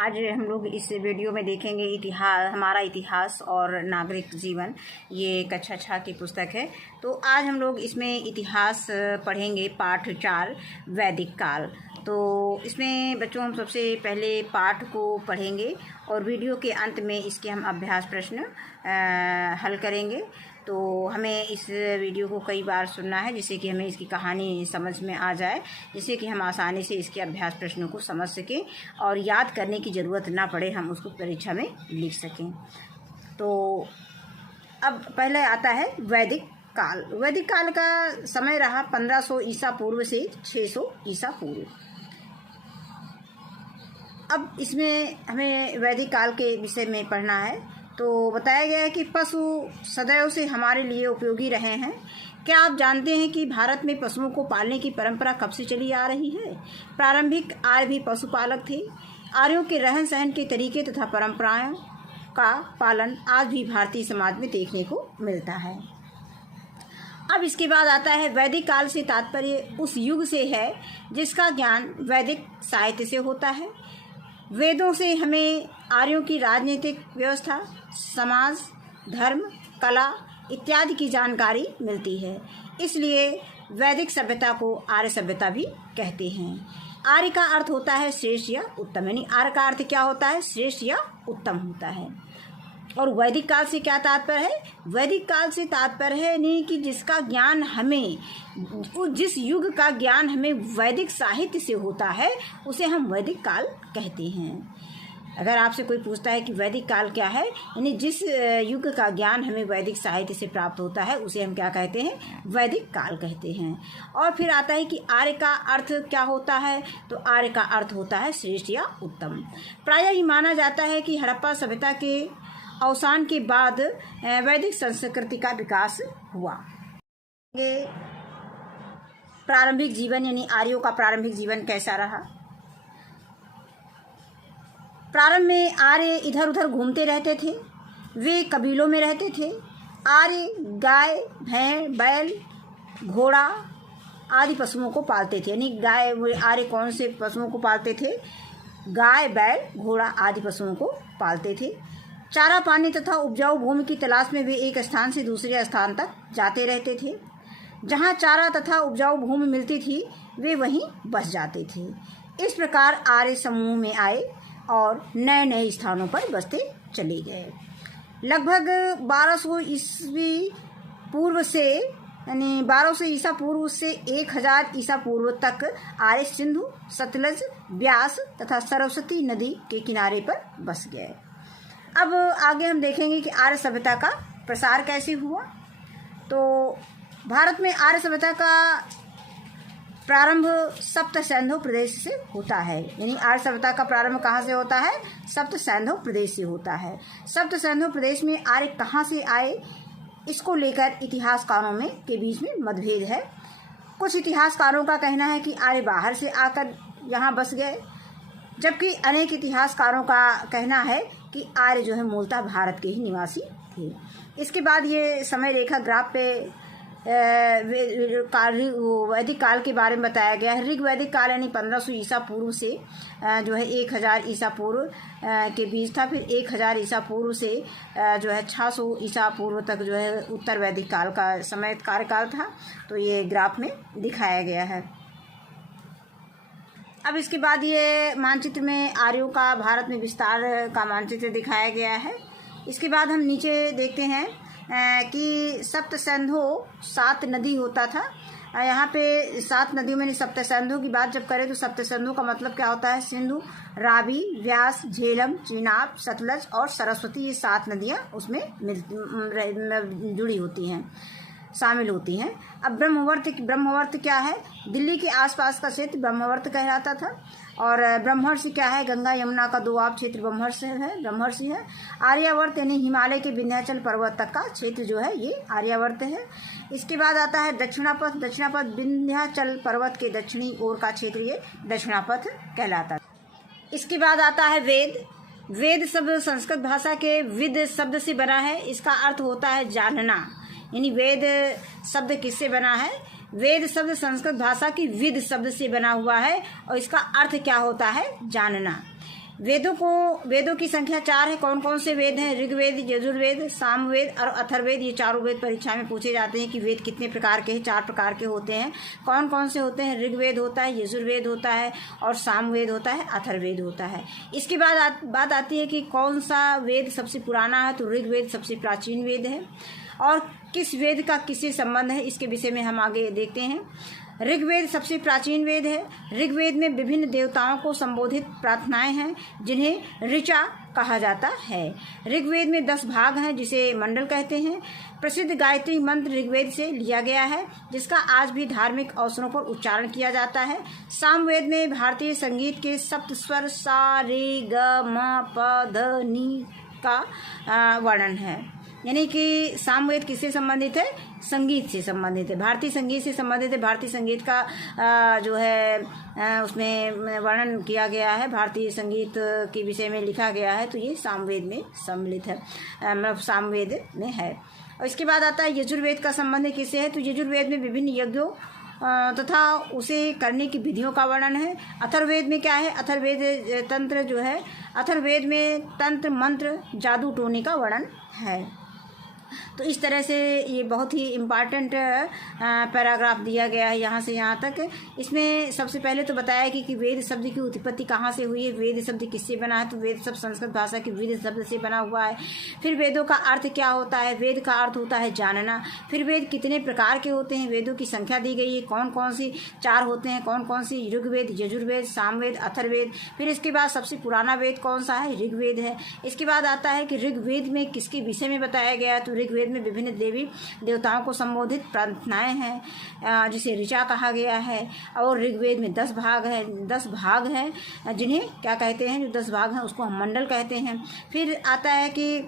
आज हम लोग इस वीडियो में देखेंगे इतिहास, हमारा इतिहास और नागरिक जीवन। ये कक्षा 6 की पुस्तक है। तो आज हम लोग इसमें इतिहास पढ़ेंगे, पाठ 4 वैदिक काल। तो इसमें बच्चों हम सबसे पहले पाठ को पढ़ेंगे और वीडियो के अंत में इसके हम अभ्यास प्रश्न हल करेंगे। तो हमें इस वीडियो को कई बार सुनना है जिससे कि हमें इसकी कहानी समझ में आ जाए, जिससे कि हम आसानी से इसके अभ्यास प्रश्नों को समझ सकें और याद करने की ज़रूरत ना पड़े, हम उसको परीक्षा में लिख सकें। तो अब पहले आता है वैदिक काल। वैदिक काल का समय रहा 1500 ईसा पूर्व से 600 ईसा पूर्व। अब इसमें हमें वैदिक काल के विषय में पढ़ना है। तो बताया गया है कि पशु सदैव से हमारे लिए उपयोगी रहे हैं। क्या आप जानते हैं कि भारत में पशुओं को पालने की परंपरा कब से चली आ रही है? प्रारंभिक आर्य भी पशुपालक थे। आर्यों के रहन सहन के तरीके तथा परंपराओं का पालन आज भी भारतीय समाज में देखने को मिलता है। अब इसके बाद आता है वैदिक काल से तात्पर्य उस युग से है जिसका ज्ञान वैदिक साहित्य से होता है। वेदों से हमें आर्यों की राजनीतिक व्यवस्था, समाज, धर्म, कला इत्यादि की जानकारी मिलती है। इसलिए वैदिक सभ्यता को आर्य सभ्यता भी कहते हैं। आर्य का अर्थ होता है श्रेष्ठ या उत्तम, यानी आर्य का अर्थ क्या होता है? श्रेष्ठ या उत्तम होता है। और वैदिक काल से क्या तात्पर्य है? वैदिक काल से तात्पर्य है नहीं कि जिसका ज्ञान हमें, जिस युग का ज्ञान हमें वैदिक साहित्य से होता है उसे हम वैदिक काल कहते हैं। अगर आपसे कोई पूछता है कि वैदिक काल क्या है, यानी जिस युग का ज्ञान हमें वैदिक साहित्य से प्राप्त होता है उसे हम क्या कहते हैं? वैदिक काल कहते हैं। और फिर आता है कि आर्य का अर्थ क्या होता है? तो आर्य का अर्थ होता है श्रेष्ठ या उत्तम। प्रायः ही माना जाता है कि हड़प्पा सभ्यता के अवसान के बाद वैदिक संस्कृति का विकास हुआ। प्रारंभिक जीवन यानी आर्यों का प्रारंभिक जीवन कैसा रहा? प्रारंभ में आर्य इधर उधर घूमते रहते थे। वे कबीलों में रहते थे। आर्य गाय, भेड़, बैल, घोड़ा आदि पशुओं को पालते थे। यानी गाय, आर्य कौन से पशुओं को पालते थे? गाय, बैल, घोड़ा आदि पशुओं को पालते थे। चारा पानी तथा उपजाऊ भूमि की तलाश में वे एक स्थान से दूसरे स्थान तक जाते रहते थे। जहाँ चारा तथा उपजाऊ भूमि मिलती थी वे वहीं बस जाते थे। इस प्रकार आर्य समूह में आए और नए नए स्थानों पर बसते चले गए। लगभग 1200 ईस्वी पूर्व से, यानी 1200 ईसा पूर्व से 1000 ईसा पूर्व तक आर्य सिंधु, सतलज, ब्यास तथा सरस्वती नदी के किनारे पर बस गए। अब आगे हम देखेंगे कि आर्य सभ्यता का प्रसार कैसे हुआ। तो भारत में आर्य सभ्यता का प्रारंभ सप्त सैंधव प्रदेश से होता है। यानी आर्य सभ्यता का प्रारंभ कहाँ से होता है? सप्त सैंधव प्रदेश से होता है। सप्त सैंधव प्रदेश में आर्य कहाँ से आए, इसको लेकर इतिहासकारों में के बीच में मतभेद है। कुछ इतिहासकारों का कहना है कि आर्य बाहर से आकर यहाँ बस गए, जबकि अनेक इतिहासकारों का कहना है कि आर्य जो है मूलतः भारत के ही निवासी थे। इसके बाद ये समय रेखा ग्राफ पे वैदिक काल के बारे में बताया गया है। ऋग वैदिक काल यानी 1500 ईसा पूर्व से जो है 1000 ईसा पूर्व के बीच था। फिर 1000 ईसा पूर्व से जो है 600 ईसा पूर्व तक जो है उत्तर वैदिक काल का समय कार्यकाल था। तो ये ग्राफ में दिखाया गया है। अब इसके बाद ये मानचित्र में आर्यों का भारत में विस्तार का मानचित्र दिखाया गया है। इसके बाद हम नीचे देखते हैं कि सप्त सैंधो 7 नदी होता था। यहाँ पे 7 नदियों में सप्त सैंधो की बात जब करें तो सप्त सैंधो का मतलब क्या होता है? सिंधु, रावी, व्यास, झेलम, चेनाब, सतलज और सरस्वती, ये 7 नदियाँ उसमें जुड़ी होती हैं, शामिल होती हैं। अब ब्रह्मवर्त क्या है? दिल्ली के आसपास का क्षेत्र ब्रह्मवर्त कहलाता था। और ब्रह्मर्षि क्या है? गंगा यमुना का दोआब क्षेत्र ब्रह्मर्षि है। आर्यावर्त यानी हिमालय के विंध्याचल पर्वत तक का क्षेत्र जो है ये आर्यावर्त है। इसके बाद आता है दक्षिणापथ। दक्षिणापथ विंध्याचल पर्वत के दक्षिणी ओर का क्षेत्र ये दक्षिणापथ कहलाता है। इसके बाद आता है वेद। वेद शब्द संस्कृत भाषा के विद शब्द से बना है। इसका अर्थ होता है जानना। यानी वेद शब्द किससे बना है? वेद शब्द संस्कृत भाषा की विद शब्द से बना हुआ है और इसका अर्थ क्या होता है? जानना। वेदों की संख्या 4 है। कौन कौन से वेद हैं? ऋग्वेद, यजुर्वेद, सामवेद और अथर्ववेद। ये चारों वेद परीक्षा में पूछे जाते हैं कि वेद कितने प्रकार के हैं। 4 प्रकार के होते हैं। कौन कौन से होते हैं? ऋग्वेद होता है, यजुर्वेद होता है और सामवेद होता है, अथर्ववेद होता है। इसके बाद बात आती है कि कौन सा वेद सबसे पुराना है, तो ऋग्वेद सबसे प्राचीन वेद है। और किस वेद का किससे संबंध है, इसके विषय में हम आगे देखते हैं। ऋग्वेद सबसे प्राचीन वेद है। ऋग्वेद में विभिन्न देवताओं को संबोधित प्रार्थनाएं हैं जिन्हें ऋचा कहा जाता है। ऋग्वेद में 10 भाग हैं जिसे मंडल कहते हैं। प्रसिद्ध गायत्री मंत्र ऋग्वेद से लिया गया है जिसका आज भी धार्मिक अवसरों पर उच्चारण किया जाता है। सामवेद में भारतीय संगीत के सप्त स्वर सा रे ग म प ध नि का वर्णन है। यानी कि सामवेद किससे संबंधित है? संगीत से संबंधित है, भारतीय संगीत से संबंधित है। भारतीय संगीत का जो है उसमें वर्णन किया गया है, भारतीय संगीत के विषय में लिखा गया है, तो ये सामवेद में सम्मिलित है, मतलब सामवेद में है। और इसके बाद आता है यजुर्वेद का संबंध किससे है? तो यजुर्वेद में विभिन्न यज्ञों तथा उसे करने की विधियों का वर्णन है। अथर्ववेद में क्या है? अथर्ववेद तंत्र जो है, अथर्ववेद में तंत्र मंत्र जादू टोने का वर्णन है। तो इस तरह से ये बहुत ही इम्पॉर्टेंट पैराग्राफ दिया गया है यहाँ से यहाँ तक। इसमें सबसे पहले तो बताया कि वेद शब्द की उत्पत्ति कहाँ से हुई है, वेद शब्द किससे बना है, तो वेद शब्द संस्कृत भाषा के वेद शब्द से बना हुआ है। फिर वेदों का अर्थ क्या होता है? वेद का अर्थ होता है जानना। फिर वेद कितने प्रकार के होते हैं, वेदों की संख्या दी गई है, कौन कौन सी 4 होते हैं, कौन कौन सी? ऋग्वेद, यजुर्वेद, सामवेद, अथर्ववेद। फिर इसके बाद सबसे पुराना वेद कौन सा है? ऋग्वेद है। इसके बाद आता है कि ऋग्वेद में किसके विषय में बताया गया है, तो ऋग्वेद में विभिन्न देवी देवताओं को संबोधित प्रार्थनाएं हैं जिसे ऋचा कहा गया है। और ऋग्वेद में 10 भाग हैं जिन्हें क्या कहते हैं? जो 10 भाग हैं उसको हम मंडल कहते हैं। फिर आता है कि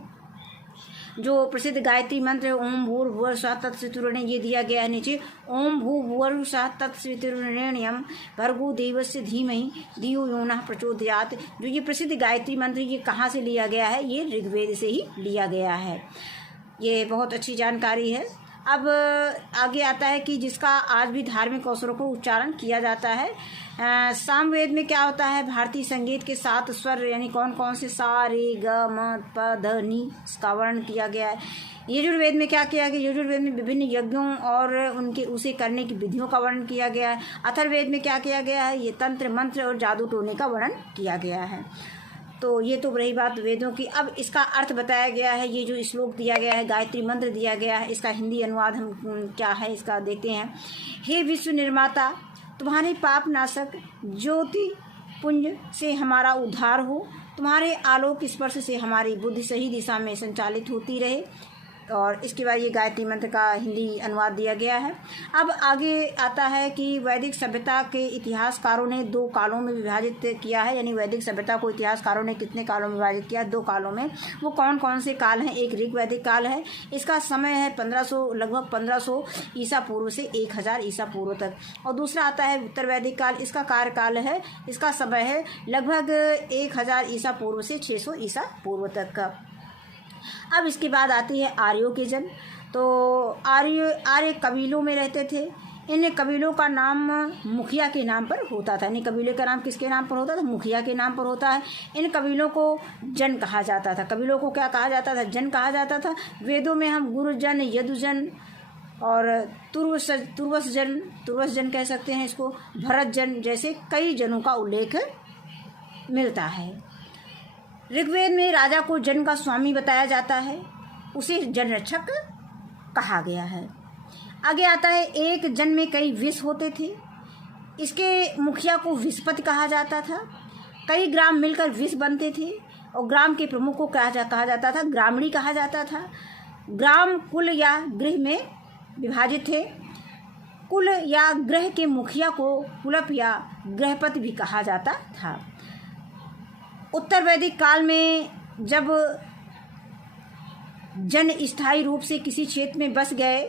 जो प्रसिद्ध गायत्री मंत्र है ओम भूर्भुवः स्वः तत्सवितुर्वरेण्यं, ये दिया गया है नीचे। ओम भूर्भुवः स्वः तत्सवितुर्वरेण्यं भर्गो देवस्य धीमहि धियो यो नः प्रचोदयात्। जो ये प्रसिद्ध गायत्री मंत्र ये कहाँ से लिया गया है? ये ऋग्वेद से ही लिया गया है। ये बहुत अच्छी जानकारी है। अब आगे आता है कि जिसका आज भी धार्मिक अवसरों को उच्चारण किया जाता है। सामवेद में क्या होता है? भारतीय संगीत के 7 स्वर यानी कौन कौन से? सा रे ग म प ध नि, इसका वर्णन किया गया है। यजुर्वेद में क्या किया गया? यजुर्वेद में विभिन्न यज्ञों और उसे करने की विधियों का वर्णन किया गया है। अथर्ववेद में क्या किया गया है? ये तंत्र मंत्र और जादू टोने का वर्णन किया गया है। तो ये तो रही बात वेदों की। अब इसका अर्थ बताया गया है। ये जो श्लोक दिया गया है, गायत्री मंत्र दिया गया है, इसका हिंदी अनुवाद हम क्या है इसका देखते हैं। हे विश्व निर्माता, तुम्हारे पाप नाशक ज्योति पुंज से हमारा उद्धार हो, तुम्हारे आलोक स्पर्श से हमारी बुद्धि सही दिशा में संचालित होती रहे। और इसके बाद ये गायत्री मंत्र का हिंदी अनुवाद दिया गया है। अब आगे आता है कि वैदिक सभ्यता के इतिहासकारों ने 2 कालों में विभाजित किया है। यानी वैदिक सभ्यता को इतिहासकारों ने कितने कालों में विभाजित किया? 2 कालों में। वो कौन कौन से काल हैं? एक ऋग वैदिक काल है, इसका समय है 1500 लगभग 1500 ईसा पूर्व से 1000 ईसा पूर्व तक। और दूसरा आता है उत्तर वैदिक काल, इसका कार्यकाल है, इसका समय है लगभग 1000 ईसा पूर्व से 600 ईसा पूर्व तक का। अब इसके बाद आती है आर्यों के जन्म। तो आर्य कबीलों में रहते थे। इन कबीलों का नाम मुखिया के नाम पर होता था। इन कबीलों का नाम किसके नाम पर होता था? मुखिया के नाम पर होता है। इन कबीलों को जन कहा जाता था। कबीलों को क्या कहा जाता था? जन कहा जाता था। वेदों में हम गुरुजन, यदुजन और तुर्वस जन कह सकते हैं इसको, भरत जन जैसे कई जनों का उल्लेख मिलता है। ऋग्वेद में राजा को जन का स्वामी बताया जाता है, उसे जनरक्षक कहा गया है। आगे आता है एक जन में कई विष होते थे, इसके मुखिया को विषपति कहा जाता था। कई ग्राम मिलकर विष बनते थे और ग्राम के प्रमुख को कहा जाता था ग्रामणी कहा जाता था। ग्राम कुल या गृह में विभाजित थे। कुल या ग्रह के मुखिया को कुलप या गृहपति भी कहा जाता था। उत्तर वैदिक काल में जब जन स्थायी रूप से किसी क्षेत्र में बस गए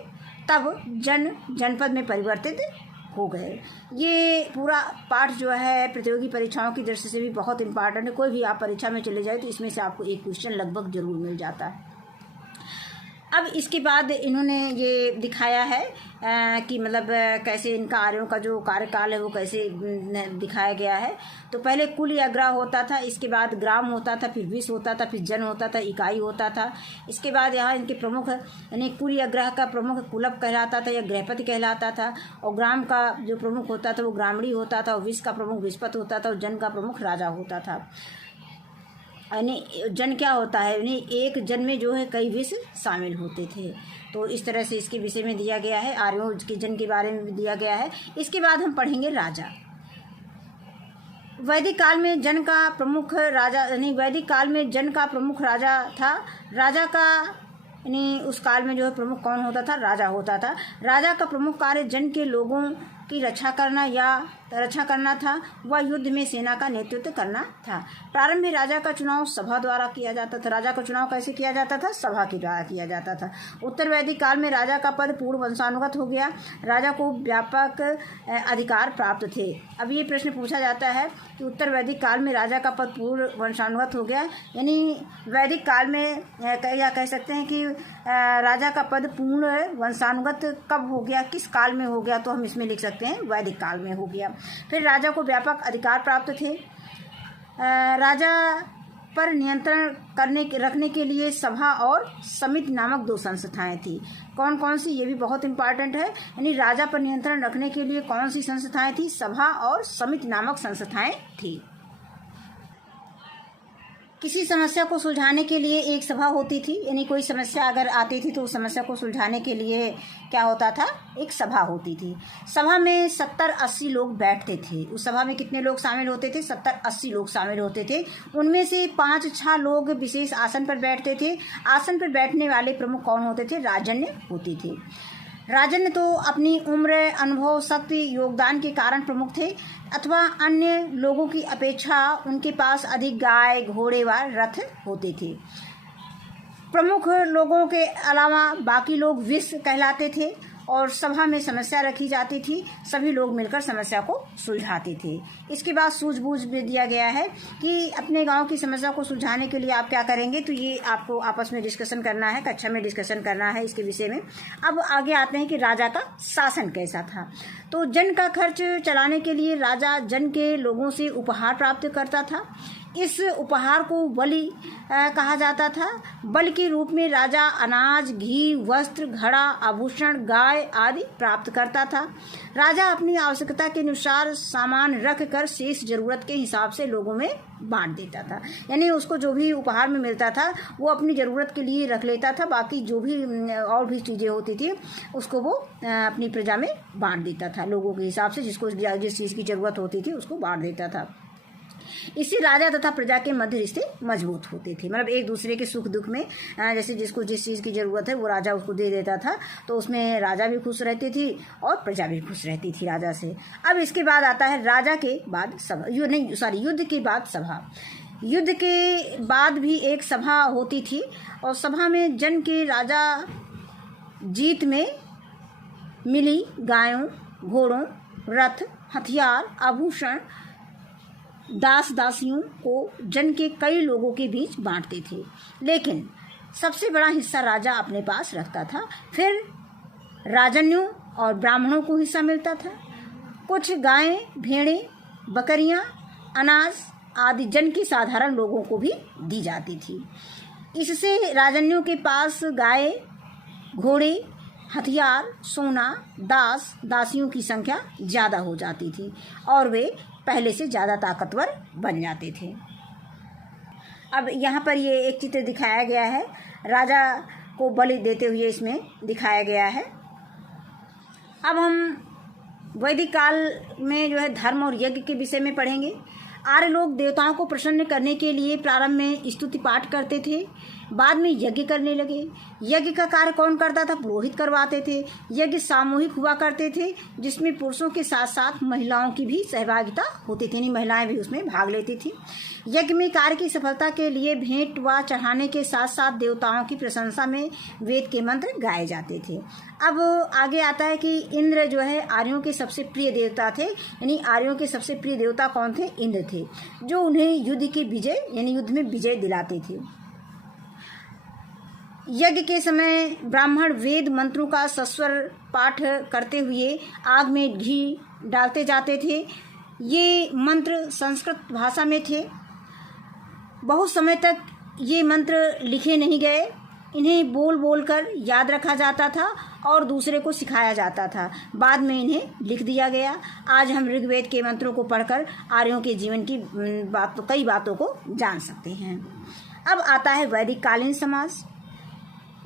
तब जनपद में परिवर्तित हो गए। ये पूरा पाठ जो है प्रतियोगी परीक्षाओं की दृष्टि से भी बहुत इम्पोर्टेंट है। कोई भी आप परीक्षा में चले जाए तो इसमें से आपको एक क्वेश्चन लगभग जरूर मिल जाता है। अब इसके बाद इन्होंने ये दिखाया है कि मतलब कैसे इनका आर्यों का जो कार्यकाल है वो कैसे दिखाया गया है। तो पहले कुल या ग्रह होता था, इसके बाद ग्राम होता था, फिर विश्व होता था, फिर जन होता था, इकाई होता था। इसके बाद यहाँ इनके प्रमुख यानी कुल या ग्रह का प्रमुख कुलप कहलाता था या गृहपति कहलाता था, और ग्राम का जो प्रमुख होता था वो ग्रामणी होता था, और विश्व का प्रमुख विश्वपति होता था, और जन का प्रमुख राजा होता था। यानी जन क्या होता है, यानी एक जन में जो है कई विषय शामिल होते थे। तो इस तरह से इसके विषय में दिया गया है, आर्यों के जन के बारे में भी दिया गया है। इसके बाद हम पढ़ेंगे राजा। वैदिक काल में जन का प्रमुख राजा यानी वैदिक काल में जन का प्रमुख राजा था। राजा का यानी उस काल में जो है प्रमुख कौन होता था, राजा होता था। राजा का प्रमुख कार्य जन के लोगों की रक्षा करना था, वह युद्ध में सेना का नेतृत्व करना था। प्रारंभ में राजा का चुनाव सभा द्वारा किया जाता था। राजा का चुनाव कैसे किया जाता था, सभा के द्वारा किया जाता था। उत्तर वैदिक काल में राजा का पद पूर्ण वंशानुगत हो गया। राजा को व्यापक अधिकार प्राप्त थे। अब ये प्रश्न पूछा जाता है कि उत्तर वैदिक काल में राजा का पद पूर्ण वंशानुगत हो गया, यानी वैदिक काल में या कह सकते हैं कि राजा का पद पूर्ण वंशानुगत कब हो गया, किस काल में हो गया, तो हम इसमें लिख सकते हैं वैदिक काल में हो गया। फिर राजा को व्यापक अधिकार प्राप्त थे। राजा पर नियंत्रण रखने के लिए सभा और समिति नामक दो संस्थाएं थी। कौन कौन सी, ये भी बहुत इंपॉर्टेंट है। यानी राजा पर नियंत्रण रखने के लिए कौन सी संस्थाएं थी, सभा और समिति नामक संस्थाएं थी। किसी समस्या को सुलझाने के लिए एक सभा होती थी, यानी कोई समस्या अगर आती थी तो उस समस्या को सुलझाने के लिए क्या होता था, एक सभा होती थी। सभा में 70-80 लोग बैठते थे। उस सभा में कितने लोग शामिल होते थे, 70-80 लोग शामिल होते थे। उनमें से 5-6 लोग विशेष आसन पर बैठते थे। आसन पर बैठने वाले प्रमुख कौन होते थे, राजन्य होते थे। राजन्य तो अपनी उम्र, अनुभव, शक्ति, योगदान के कारण प्रमुख थे, अथवा अन्य लोगों की अपेक्षा उनके पास अधिक गाय, घोड़े व रथ होते थे। प्रमुख लोगों के अलावा बाकी लोग विश्व कहलाते थे, और सभा में समस्या रखी जाती थी। सभी लोग मिलकर समस्या को सुलझाते थे। इसके बाद सूझबूझ भी दिया गया है कि अपने गांव की समस्या को सुलझाने के लिए आप क्या करेंगे, तो ये आपको आपस में डिस्कशन करना है, कक्षा में डिस्कशन करना है इसके विषय में। अब आगे आते हैं कि राजा का शासन कैसा था। तो जन का खर्च चलाने के लिए राजा जन के लोगों से उपहार प्राप्त करता था। इस उपहार को बलि कहा जाता था। बलि के रूप में राजा अनाज, घी, वस्त्र, घड़ा, आभूषण, गाय आदि प्राप्त करता था। राजा अपनी आवश्यकता के अनुसार सामान रख कर शेष जरूरत के हिसाब से लोगों में बांट देता था। यानी उसको जो भी उपहार में मिलता था वो अपनी ज़रूरत के लिए रख लेता था, बाकी जो भी और भी चीज़ें होती थी उसको वो अपनी प्रजा में बांट देता था। लोगों के हिसाब से जिसको जिस चीज़ की ज़रूरत होती थी उसको बांट देता था। इससे राजा तथा प्रजा के मध्य रिश्ते मजबूत होते थे। मतलब एक दूसरे के सुख दुख में जैसे जिसको जिस चीज़ की ज़रूरत है वो राजा उसको दे देता था, तो उसमें राजा भी खुश रहती थी और प्रजा भी खुश रहती थी राजा से। अब इसके बाद आता है राजा के बाद सभा, युद्ध के बाद सभा। युद्ध के बाद भी एक सभा होती थी, और सभा में जन के राजा जीत में मिली गायों, घोड़ों, रथ, हथियार, आभूषण, दास दासियों को जन के कई लोगों के बीच बांटते थे, लेकिन सबसे बड़ा हिस्सा राजा अपने पास रखता था। फिर राजन्यों और ब्राह्मणों को हिस्सा मिलता था। कुछ गायें, भेड़ें, बकरियां, अनाज आदि जन के साधारण लोगों को भी दी जाती थी। इससे राजन्यों के पास गाय, घोड़े, हथियार, सोना, दास दासियों की संख्या ज़्यादा हो जाती थी और वे पहले से ज़्यादा ताकतवर बन जाते थे। अब यहाँ पर ये एक चित्र दिखाया गया है, राजा को बलि देते हुए इसमें दिखाया गया है। अब हम वैदिक काल में जो है धर्म और यज्ञ के विषय में पढ़ेंगे। आर्य लोग देवताओं को प्रसन्न करने के लिए प्रारंभ में स्तुति पाठ करते थे, बाद में यज्ञ करने लगे। यज्ञ का कार्य कौन करता था, पुरोहित करवाते थे। यज्ञ सामूहिक हुआ करते थे, जिसमें पुरुषों के साथ साथ महिलाओं की भी सहभागिता होती थी, यानी महिलाएं भी उसमें भाग लेती थी। यज्ञ में कार्य की सफलता के लिए भेंट व चढ़ाने के साथ साथ देवताओं की प्रशंसा में वेद के मंत्र गाए जाते थे। अब आगे आता है कि इंद्र जो है आर्यों के सबसे प्रिय देवता थे, यानी आर्यों के सबसे प्रिय देवता कौन थे, इंद्र थे, जो उन्हें युद्ध की विजय यानी युद्ध में विजय दिलाते थे। यज्ञ के समय ब्राह्मण वेद मंत्रों का सस्वर पाठ करते हुए आग में घी डालते जाते थे। ये मंत्र संस्कृत भाषा में थे। बहुत समय तक ये मंत्र लिखे नहीं गए, इन्हें बोल बोल कर याद रखा जाता था और दूसरे को सिखाया जाता था। बाद में इन्हें लिख दिया गया। आज हम ऋग्वेद के मंत्रों को पढ़कर आर्यों के जीवन की कई बातों को जान सकते हैं। अब आता है वैदिक कालीन समाज।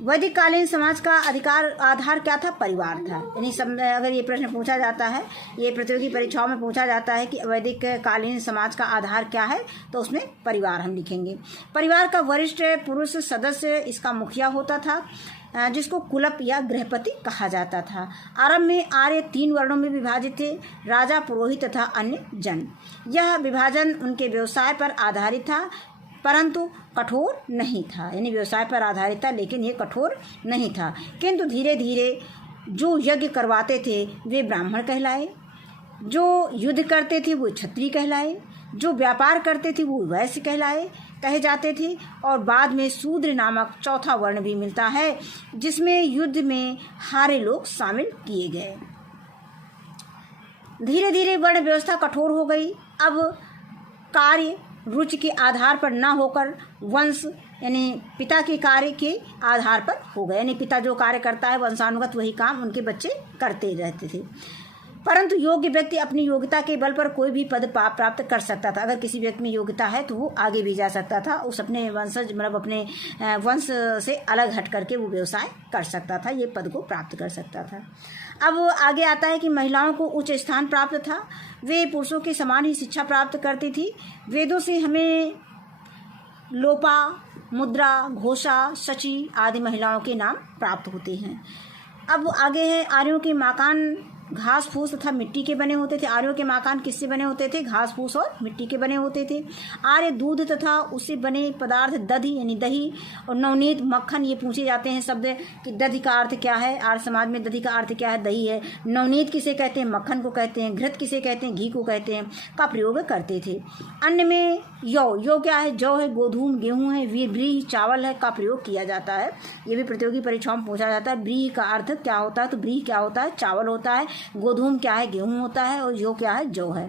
वैदिक कालीन समाज का आधार क्या था? परिवार था। यानी अगर ये प्रश्न पूछा जाता है, ये प्रतियोगी परीक्षाओं में पूछा जाता है कि वैदिक कालीन समाज का आधार क्या है, तो उसमें परिवार हम लिखेंगे। परिवार का वरिष्ठ पुरुष सदस्य इसका मुखिया होता था, जिसको कुलप या गृहपति कहा जाता था। आरंभ में आर्य 3 वर्णों में विभाजित थे: राजा, पुरोहित तथा अन्य जन। यह विभाजन उनके व्यवसाय पर आधारित था, परंतु कठोर नहीं था। यानी व्यवसाय पर आधारित था, लेकिन ये कठोर नहीं था। किंतु धीरे धीरे जो यज्ञ करवाते थे वे ब्राह्मण कहलाए, जो युद्ध करते थे वो क्षत्रिय कहलाए, जो व्यापार करते थे वो वैश्य कहे जाते थे। और बाद में शूद्र नामक चौथा वर्ण भी मिलता है, जिसमें युद्ध में हारे लोग शामिल किए गए। धीरे धीरे वर्ण व्यवस्था कठोर हो गई। अब कार्य रुचि के आधार पर न होकर वंश यानी पिता के कार्य के आधार पर हो गए। यानी पिता जो कार्य करता है वंशानुगत वही काम उनके बच्चे करते रहते थे। परंतु योग्य व्यक्ति अपनी योग्यता के बल पर कोई भी पद प्राप्त कर सकता था। अगर किसी व्यक्ति में योग्यता है तो वो आगे भी जा सकता था, उस अपने वंशज मतलब अपने वंश से अलग हट करके वो व्यवसाय कर सकता था, ये पद को प्राप्त कर सकता था। अब आगे आता है कि महिलाओं को उच्च स्थान प्राप्त था, वे पुरुषों के समान ही शिक्षा प्राप्त करती थी। वेदों से हमें लोपा, मुद्रा, घोषा, शची आदि महिलाओं के नाम प्राप्त होते हैं। अब आगे है आर्यों के मकान घास फूस तथा मिट्टी के बने होते थे। आर्यों के मकान किससे बने होते थे? घास फूस और मिट्टी के बने होते थे। आर्य दूध तथा उससे बने पदार्थ दधी यानी दही और नवनीत, मक्खन, ये पूछे जाते हैं शब्द कि दधी का अर्थ क्या है। आर्य समाज में दधी का अर्थ क्या है? दही है। नवनीत किसे कहते हैं? मक्खन को कहते हैं। घृत किसे कहते हैं? घी को कहते हैं, का प्रयोग करते थे। अन्न में यौ क्या है? जौ है, गोधूम गेहूँ है, व्रीहि चावल है, का प्रयोग किया जाता है। ये भी प्रतियोगी परीक्षाओं में पूछा जाता है। व्रीहि का अर्थ क्या होता है? तो व्रीहि क्या होता है? चावल होता है। गोधूम क्या है? गेहूं होता है। और यो क्या है? जौ है।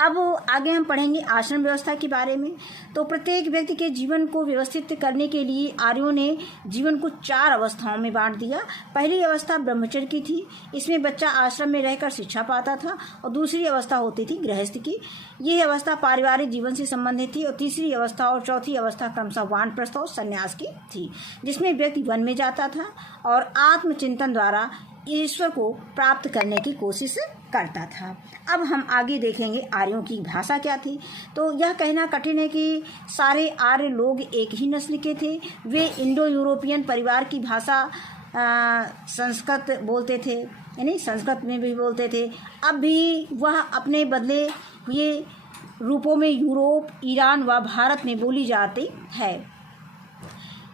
अब आगे हम पढ़ेंगे आश्रम व्यवस्था के बारे में। तो प्रत्येक व्यक्ति के जीवन को व्यवस्थित करने के लिए आर्यों ने जीवन को 4 अवस्थाओं में बांट दिया। पहली अवस्था ब्रह्मचर्य की थी, इसमें बच्चा आश्रम में रहकर शिक्षा पाता था। और दूसरी अवस्था होती थी गृहस्थ की, यह अवस्था पारिवारिक जीवन से संबंधित थी। और तीसरी अवस्था और चौथी अवस्था क्रमशः वानप्रस्थ और संन्यास की थी, जिसमें व्यक्ति वन में जाता था और आत्मचिंतन द्वारा ईश्वर को प्राप्त करने की कोशिश करता था। अब हम आगे देखेंगे आर्यों की भाषा क्या थी। तो यह कहना कठिन है कि सारे आर्य लोग एक ही नस्ल के थे। वे इंडो यूरोपियन परिवार की भाषा संस्कृत बोलते थे, यानी संस्कृत में भी बोलते थे। अब भी वह अपने बदले हुए रूपों में यूरोप, ईरान व भारत में बोली जाती है।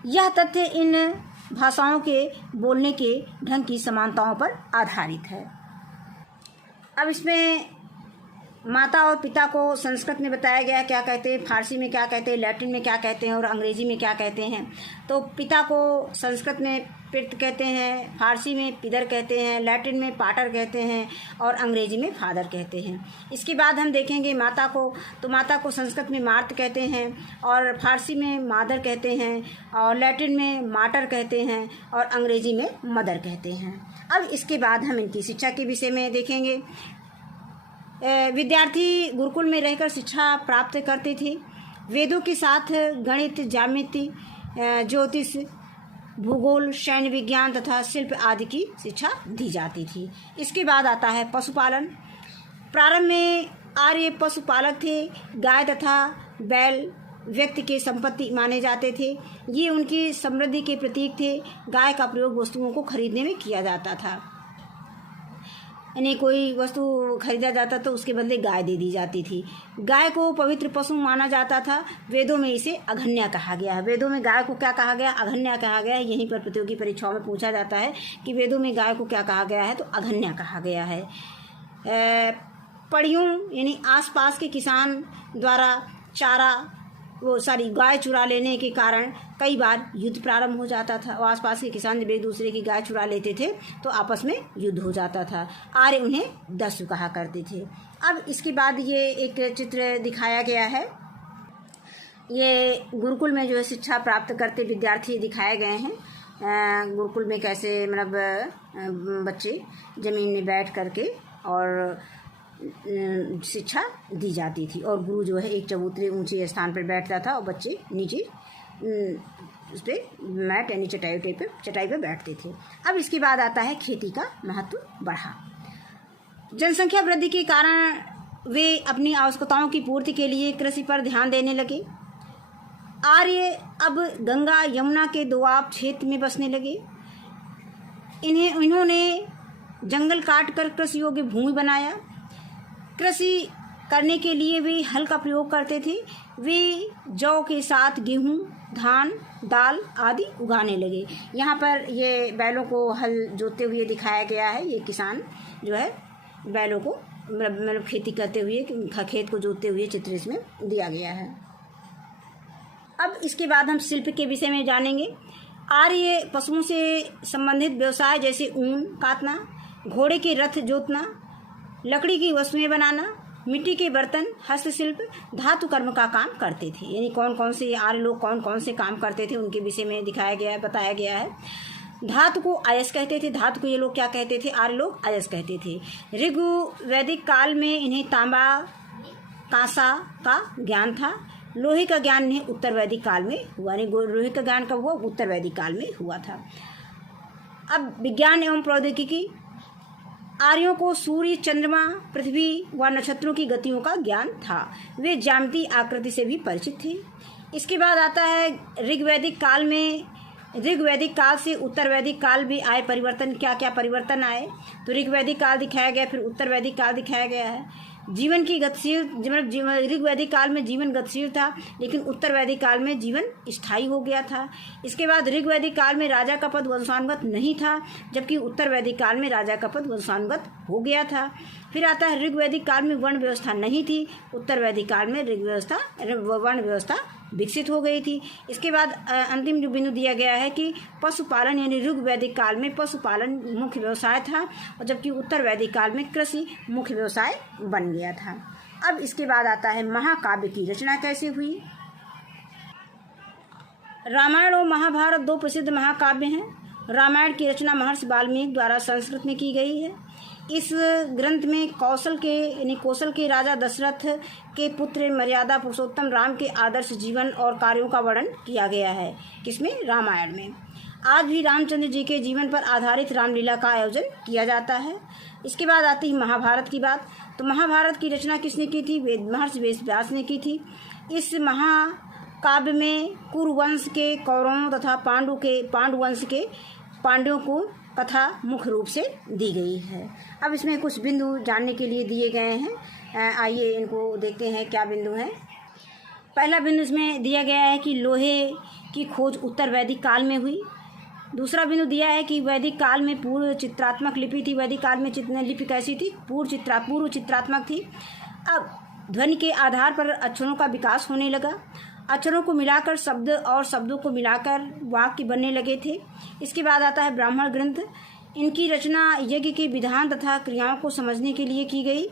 यह तथ्य इन भाषाओं के बोलने के ढंग की समानताओं पर आधारित है। अब इसमें माता और पिता को संस्कृत में बताया गया क्या कहते हैं, फारसी में क्या कहते हैं, लैटिन में क्या कहते हैं और अंग्रेजी में क्या कहते हैं। तो पिता को संस्कृत में पितृ कहते हैं, फारसी में पिदर कहते हैं, लैटिन में पाटर कहते हैं और अंग्रेजी में फादर कहते हैं। इसके बाद हम देखेंगे माता को, तो माता को संस्कृत में मार्त कहते हैं और फारसी में मादर कहते हैं और लैटिन में माटर कहते हैं और अंग्रेजी में मदर कहते हैं। अब इसके बाद हम इनकी शिक्षा के विषय में देखेंगे। विद्यार्थी गुरुकुल में रहकर शिक्षा प्राप्त करते थे। वेदों के साथ गणित, ज्यामिति, ज्योतिष, भूगोल, सैन्य विज्ञान तथा शिल्प आदि की शिक्षा दी जाती थी। इसके बाद आता है पशुपालन। प्रारंभ में आर्य पशुपालक थे। गाय तथा बैल व्यक्ति के संपत्ति माने जाते थे। ये उनकी समृद्धि के प्रतीक थे। गाय का प्रयोग वस्तुओं को खरीदने में किया जाता था, यानी कोई वस्तु खरीदा जाता तो उसके बदले गाय दे दी जाती थी। गाय को पवित्र पशु माना जाता था। वेदों में इसे अघन्या कहा गया है। वेदों में गाय को क्या कहा गया? अघन्या कहा गया है। यहीं पर प्रतियोगी परीक्षाओं में पूछा जाता है कि वेदों में गाय को क्या कहा गया है, तो अघन्या कहा गया है। पड़ियों यानी आसपास के किसान द्वारा चारा वो सारी गाय चुरा लेने के कारण कई बार युद्ध प्रारंभ हो जाता था और आसपास के किसान जब एक दूसरे की गाय चुरा लेते थे तो आपस में युद्ध हो जाता था। आर्य उन्हें दस्यु कहा करते थे। अब इसके बाद ये एक चित्र दिखाया गया है। ये गुरुकुल में जो है शिक्षा प्राप्त करते विद्यार्थी दिखाए गए हैं। गुरुकुल में कैसे मतलब बच्चे ज़मीन में बैठ करके और शिक्षा दी जाती थी और गुरु जो है एक चबूतरे ऊंचे स्थान पर बैठता था और बच्चे नीचे उस पर मैट यानी चटाई पे बैठते थे। अब इसके बाद आता है खेती का महत्व बढ़ा। जनसंख्या वृद्धि के कारण वे अपनी आवश्यकताओं की पूर्ति के लिए कृषि पर ध्यान देने लगे। आर्य अब गंगा यमुना के दोआब क्षेत्र में बसने लगे। इन्होंने जंगल काट कर कृषि योग्य भूमि बनाया। कृषि करने के लिए वे हल का प्रयोग करते थे। वे जौ के साथ गेहूं, धान, दाल आदि उगाने लगे। यहाँ पर ये बैलों को हल जोतते हुए दिखाया गया है। ये किसान जो है बैलों को मतलब खेती करते हुए खेत को जोतते हुए चित्र इसमें दिया गया है। अब इसके बाद हम शिल्प के विषय में जानेंगे। आर्य पशुओं से संबंधित व्यवसाय जैसे ऊन काटना, घोड़े के रथ जोतना, लकड़ी की वस्तुएं बनाना, मिट्टी के बर्तन, हस्तशिल्प, धातु कर्म का काम करते थे। यानी कौन कौन से आर्य लोग कौन कौन से काम करते थे उनके विषय में दिखाया गया है, बताया गया है। धातु को अयस कहते थे। धातु को ये लोग क्या कहते थे? आर्य लोग अयस कहते थे। ऋग्वैदिक काल में इन्हें तांबा कांसा का ज्ञान था। लोहे का ज्ञान इन्हें उत्तर वैदिक काल में हुआ। नहीं, लोहे का ज्ञान कब हुआ? उत्तर वैदिक काल में हुआ था। अब विज्ञान एवं प्रौद्योगिकी। आर्यों को सूर्य, चंद्रमा, पृथ्वी व नक्षत्रों की गतियों का ज्ञान था। वे ज्यामितीय आकृति से भी परिचित थे। इसके बाद आता है ऋग्वैदिक काल में। ऋग्वैदिक काल से उत्तर वैदिक काल भी आए परिवर्तन। क्या क्या परिवर्तन आए? तो ऋग्वैदिक काल दिखाया गया, फिर उत्तर वैदिक काल दिखाया गया है। जीवन की गतिशील मतलब ऋग्वैदिक काल में जीवन गतिशील था, लेकिन उत्तर वैदिक काल में जीवन स्थायी हो गया था। इसके बाद ऋग्वैदिक काल में राजा का पद वंशानुगत नहीं था, जबकि उत्तर वैदिक काल में राजा का पद वंशानुगत हो गया था। फिर आता है ऋग्वैदिक काल में वर्ण व्यवस्था नहीं थी, उत्तर वैदिक काल में वर्ण व्यवस्था विकसित हो गई थी। इसके बाद अंतिम जो बिंदु दिया गया है कि पशुपालन, यानी ऋग्वैदिक काल में पशुपालन मुख्य व्यवसाय था और जबकि उत्तर वैदिक काल में कृषि मुख्य व्यवसाय बन गया था। अब इसके बाद आता है महाकाव्य की रचना कैसे हुई। रामायण और महाभारत दो प्रसिद्ध महाकाव्य हैं। रामायण की रचना महर्षि वाल्मीकि द्वारा संस्कृत में की गई है। इस ग्रंथ में कौशल के राजा दशरथ के पुत्र मर्यादा पुरुषोत्तम राम के आदर्श जीवन और कार्यों का वर्णन किया गया है। किसमें? रामायण में। आज भी रामचंद्र जी के जीवन पर आधारित रामलीला का आयोजन किया जाता है। इसके बाद आती है महाभारत की बात। तो महाभारत की रचना किसने की थी? महर्षि वेद व्यास ने की थी। इस महाकाव्य में कुरुवंश के कौरवों तथा पांडुवंश के पांडवों को कथा मुख्य रूप से दी गई है। अब इसमें कुछ बिंदु जानने के लिए दिए गए हैं। आइए इनको देखते हैं क्या बिंदु हैं। पहला बिंदु इसमें दिया गया है कि लोहे की खोज उत्तर वैदिक काल में हुई। दूसरा बिंदु दिया है कि वैदिक काल में पूर्व चित्रात्मक लिपि थी। वैदिक काल में लिपि कैसी थी? पूर्व चित्रात्मक थी। अब ध्वनि के आधार पर अक्षरों का विकास होने लगा। अक्षरों को मिलाकर शब्द और शब्दों को मिलाकर वाक्य बनने लगे थे। इसके बाद आता है ब्राह्मण ग्रंथ। इनकी रचना यज्ञ के विधान तथा क्रियाओं को समझने के लिए की गई।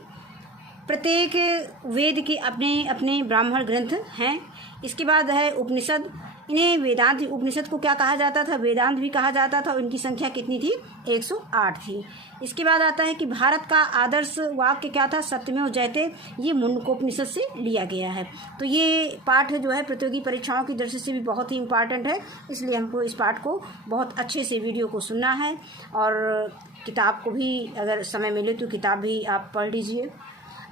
प्रत्येक वेद के अपने अपने ब्राह्मण ग्रंथ हैं। इसके बाद है उपनिषद। इन्हें वेदांत, उपनिषद को क्या कहा जाता था? वेदांत भी कहा जाता था। इनकी संख्या कितनी थी? 108 थी। इसके बाद आता है कि भारत का आदर्श वाक्य क्या था? सत्यमेव जयते। ये मुंडकोपनिषद से लिया गया है। तो ये पाठ जो है प्रतियोगी परीक्षाओं की दृष्टि से भी बहुत ही इम्पॉर्टेंट है, इसलिए हमको इस पाठ को बहुत अच्छे से वीडियो को सुनना है और किताब को भी अगर समय मिले तो किताब भी आप पढ़ लीजिए।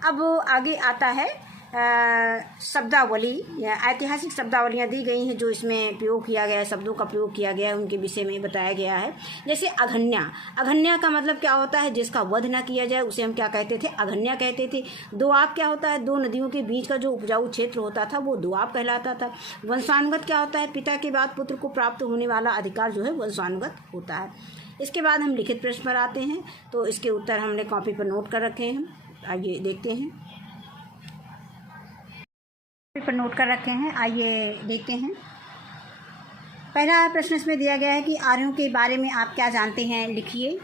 अब आगे आता है शब्दावली या ऐतिहासिक शब्दावलियाँ दी गई हैं जो इसमें प्रयोग किया गया है, शब्दों का प्रयोग किया गया है, उनके विषय में बताया गया है। जैसे अघन्या। अघन्या का मतलब क्या होता है? जिसका वध ना किया जाए उसे हम क्या कहते थे? अघन्या कहते थे। दोआब क्या होता है? दो नदियों के बीच का जो उपजाऊ क्षेत्र होता था वो दोआब कहलाता था। वंशानुगत क्या होता है? पिता के बाद पुत्र को प्राप्त होने वाला अधिकार जो है वंशानुगत होता है। इसके बाद हम लिखित प्रश्न पर आते हैं। तो इसके उत्तर हमने कॉपी पर नोट कर रखे हैं, आइए देखते हैं। पर नोट कर रखे हैं। आइए देखते हैं। पहला प्रश्न इसमें दिया गया है कि आर्यों के बारे में आप क्या जानते हैं, लिखिए।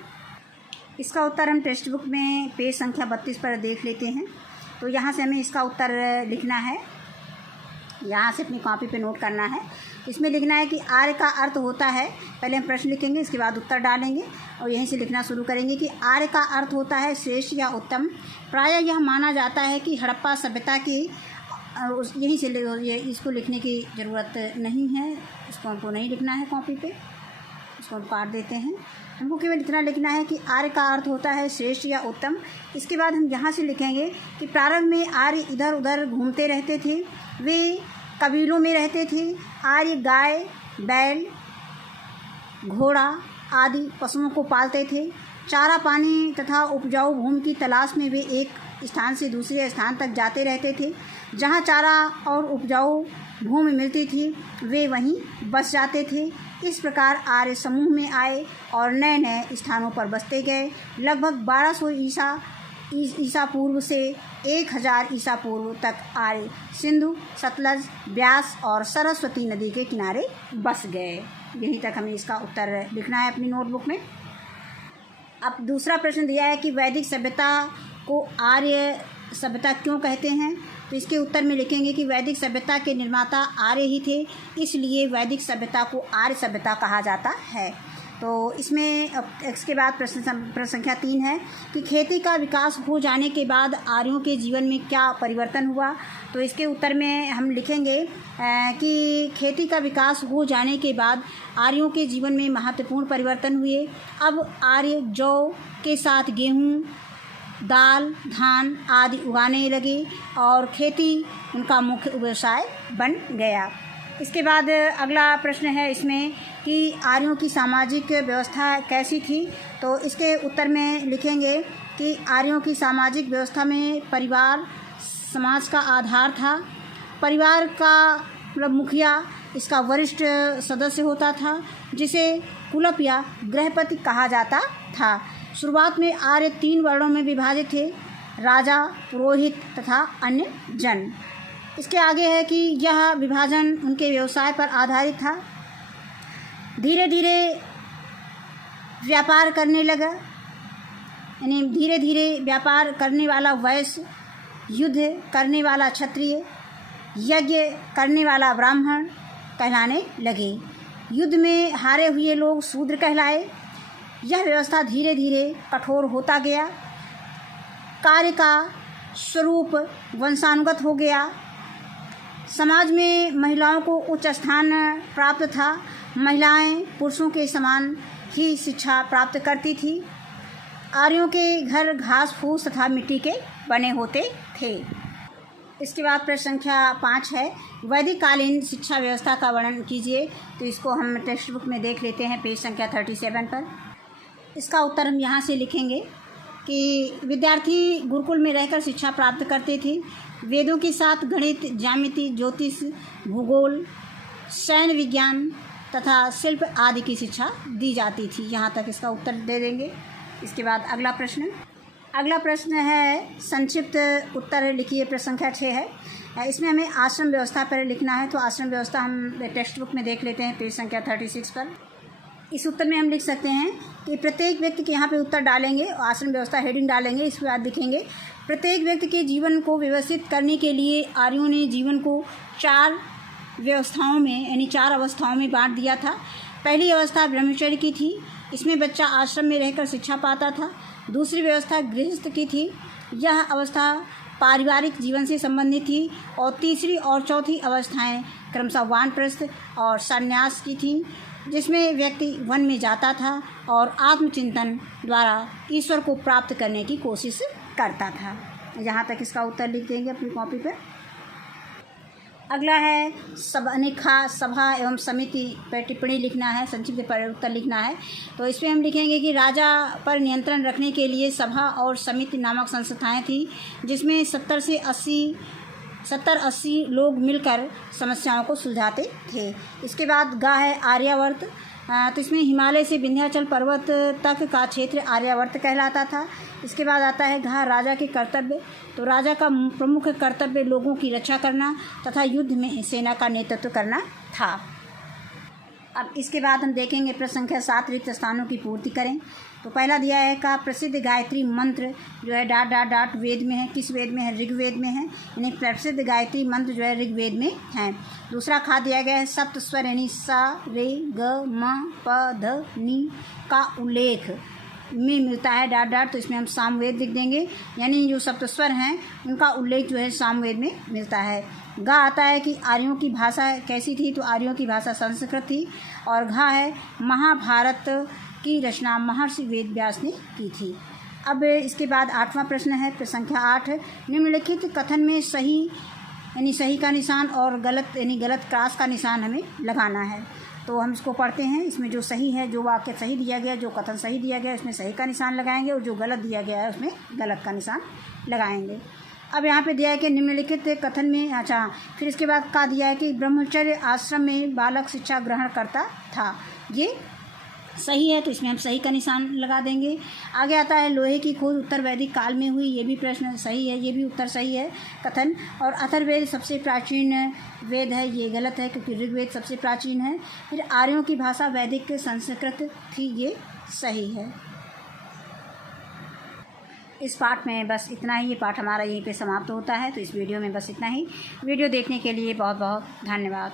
इसका उत्तर हम टेक्स्ट बुक में पेज संख्या 32 पर देख लेते हैं। तो यहाँ से हमें इसका उत्तर लिखना है, यहाँ से अपनी कॉपी पे नोट करना है। इसमें लिखना है कि आर्य का अर्थ होता है, पहले हम प्रश्न लिखेंगे, इसके बाद उत्तर डालेंगे और यहीं से लिखना शुरू करेंगे कि आर्य का अर्थ होता है श्रेष्ठ या उत्तम। प्रायः यह माना जाता है कि हड़प्पा सभ्यता की, यहीं से ये इसको लिखने की ज़रूरत नहीं है, इसको हमको नहीं लिखना है कॉपी पे, इसको हम काट देते हैं। हमको केवल इतना लिखना है कि आर्य का अर्थ होता है श्रेष्ठ या उत्तम। इसके बाद हम यहाँ से लिखेंगे कि प्रारंभ में आर्य इधर उधर घूमते रहते थे, वे कबीलों में रहते थे। आर्य गाय, बैल, घोड़ा आदि पशुओं को पालते थे। चारा पानी तथा उपजाऊ भूमि की तलाश में वे एक स्थान से दूसरे स्थान तक जाते रहते थे। जहाँ चारा और उपजाऊ भूमि मिलती थी वे वहीं बस जाते थे। इस प्रकार आर्य समूह में आए और नए नए स्थानों पर बसते गए। लगभग 1200 ईसा पूर्व से 1000 ईसा पूर्व तक आर्य सिंधु, सतलज, ब्यास और सरस्वती नदी के किनारे बस गए। यहीं तक हमें इसका उत्तर लिखना है अपनी नोटबुक में। अब दूसरा प्रश्न दिया है कि वैदिक सभ्यता को आर्य सभ्यता क्यों कहते हैं। तो इसके उत्तर में लिखेंगे कि वैदिक सभ्यता के निर्माता आर्य ही थे, इसलिए वैदिक सभ्यता को आर्य सभ्यता कहा जाता है। तो इसमें इसके बाद प्रश्न संख्या 3 है कि खेती का विकास हो जाने के बाद आर्यों के जीवन में क्या परिवर्तन हुआ। तो इसके उत्तर में हम लिखेंगे कि खेती का विकास हो जाने के बाद आर्यों के जीवन में महत्वपूर्ण परिवर्तन हुए। अब आर्य जौ के साथ गेहूँ, दाल, धान आदि उगाने लगे और खेती उनका मुख्य व्यवसाय बन गया। इसके बाद अगला प्रश्न है इसमें कि आर्यों की सामाजिक व्यवस्था कैसी थी। तो इसके उत्तर में लिखेंगे कि आर्यों की सामाजिक व्यवस्था में परिवार समाज का आधार था। परिवार का मतलब मुखिया इसका वरिष्ठ सदस्य होता था, जिसे कुलप या गृहपति कहा जाता था। शुरुआत में आर्य 3 वर्णों में विभाजित थे, राजा, पुरोहित तथा अन्य जन। इसके आगे है कि यह विभाजन उनके व्यवसाय पर आधारित था। धीरे धीरे व्यापार करने लगा, यानी धीरे धीरे व्यापार करने वाला वैश्य, युद्ध करने वाला क्षत्रिय, यज्ञ करने वाला ब्राह्मण कहलाने लगे। युद्ध में हारे हुए लोग शूद्र कहलाए। यह व्यवस्था धीरे धीरे कठोर होता गया। कार्य का स्वरूप वंशानुगत हो गया। समाज में महिलाओं को उच्च स्थान प्राप्त था। महिलाएं पुरुषों के समान ही शिक्षा प्राप्त करती थी। आर्यों के घर घास फूस तथा मिट्टी के बने होते थे। इसके बाद प्रश्न संख्या 5 है, वैदिक कालीन शिक्षा व्यवस्था का वर्णन कीजिए। तो इसको हम टेक्स्ट बुक में देख लेते हैं पेज संख्या 37 पर। इसका उत्तर हम यहाँ से लिखेंगे कि विद्यार्थी गुरुकुल में रहकर शिक्षा प्राप्त करते थे। वेदों के साथ गणित, ज्यामिति, ज्योतिष, भूगोल, सैन्य विज्ञान तथा शिल्प आदि की शिक्षा दी जाती थी। यहाँ तक इसका उत्तर दे देंगे। इसके बाद अगला प्रश्न है, संक्षिप्त उत्तर लिखिए। प्रश्न संख्या 6 है, इसमें हमें आश्रम व्यवस्था पर लिखना है। तो आश्रम व्यवस्था हम टेक्स्ट बुक में देख लेते हैं पेज संख्या 36 पर। इस उत्तर में हम लिख सकते हैं कि प्रत्येक व्यक्ति के यहाँ पे उत्तर डालेंगे और आश्रम व्यवस्था हेडिंग डालेंगे। इसके बाद लिखेंगे, प्रत्येक व्यक्ति के जीवन को व्यवस्थित करने के लिए आर्यों ने जीवन को 4 व्यवस्थाओं में यानी 4 अवस्थाओं में बांट दिया था। पहली अवस्था ब्रह्मचर्य की थी, इसमें बच्चा आश्रम में रहकर शिक्षा पाता था। दूसरी व्यवस्था गृहस्थ की थी, यह अवस्था पारिवारिक जीवन से संबंधित थी। और तीसरी और चौथी अवस्थाएं क्रमशः वानप्रस्थ और संन्यास की थी, जिसमें व्यक्ति वन में जाता था और आत्मचिंतन द्वारा ईश्वर को प्राप्त करने की कोशिश करता था। यहाँ तक इसका उत्तर लिख देंगे अपनी कॉपी पर। अगला है सभा एवं समिति पर टिप्पणी लिखना है, संक्षिप्त पर उत्तर लिखना है। तो इसमें हम लिखेंगे कि राजा पर नियंत्रण रखने के लिए सभा और समिति नामक संस्थाएं थी, जिसमें 70-80 लोग मिलकर समस्याओं को सुलझाते थे। इसके बाद गा है आर्यावर्त। तो इसमें हिमालय से विंध्याचल पर्वत तक का क्षेत्र आर्यावर्त कहलाता था। इसके बाद आता है घ राजा के कर्तव्य। तो राजा का प्रमुख कर्तव्य लोगों की रक्षा करना तथा युद्ध में सेना का नेतृत्व करना था। अब इसके बाद हम देखेंगे प्रश्न संख्या 7 रिक्त स्थानों की पूर्ति करें। तो पहला दिया है का प्रसिद्ध गायत्री मंत्र जो है डॉट डॉट डॉट वेद में है। किस वेद में है? ऋग्वेद में है, यानी प्रसिद्ध गायत्री मंत्र जो है ऋग्वेद में है। दूसरा खा दिया गया है सप्त स्वर यानी सा रे ग म प ध नी का उल्लेख में मिलता है डॉट डॉट। तो इसमें हम सामवेद लिख देंगे, यानी जो सप्त स्वर हैं उनका उल्लेख जो है सामवेद में मिलता है। गा आता है कि आर्यों की भाषा कैसी थी? तो आर्यों की भाषा संस्कृत थी। और घा है महाभारत की रचना महर्षि वेद व्यास ने की थी। अब इसके बाद 8वां प्रश्न है प्रश्न संख्या 8। निम्नलिखित कथन में सही यानी सही का निशान और गलत यानी गलत क्रॉस का निशान हमें लगाना है। तो हम इसको पढ़ते हैं। इसमें जो सही है, जो वाक्य सही दिया गया, जो कथन सही दिया गया उसमें सही का निशान लगाएंगे और जो गलत दिया गया है उसमें गलत का निशान लगाएंगे। अब यहाँ पे दिया है कि निम्नलिखित कथन में फिर इसके बाद का दिया है कि ब्रह्मचर्य आश्रम में बालक शिक्षा ग्रहण करता था। ये सही है, तो इसमें हम सही का निशान लगा देंगे। आगे आता है लोहे की खोज उत्तर वैदिक काल में हुई। ये भी प्रश्न सही है, ये भी उत्तर सही है कथन। और अथर्ववेद सबसे प्राचीन वेद है, ये गलत है क्योंकि ऋग्वेद सबसे प्राचीन है। फिर आर्यों की भाषा वैदिक संस्कृत थी, ये सही है। इस पाठ में बस इतना ही। ये पाठ हमारा यहीं पे समाप्त होता है। तो इस वीडियो में बस इतना ही। वीडियो देखने के लिए बहुत बहुत धन्यवाद।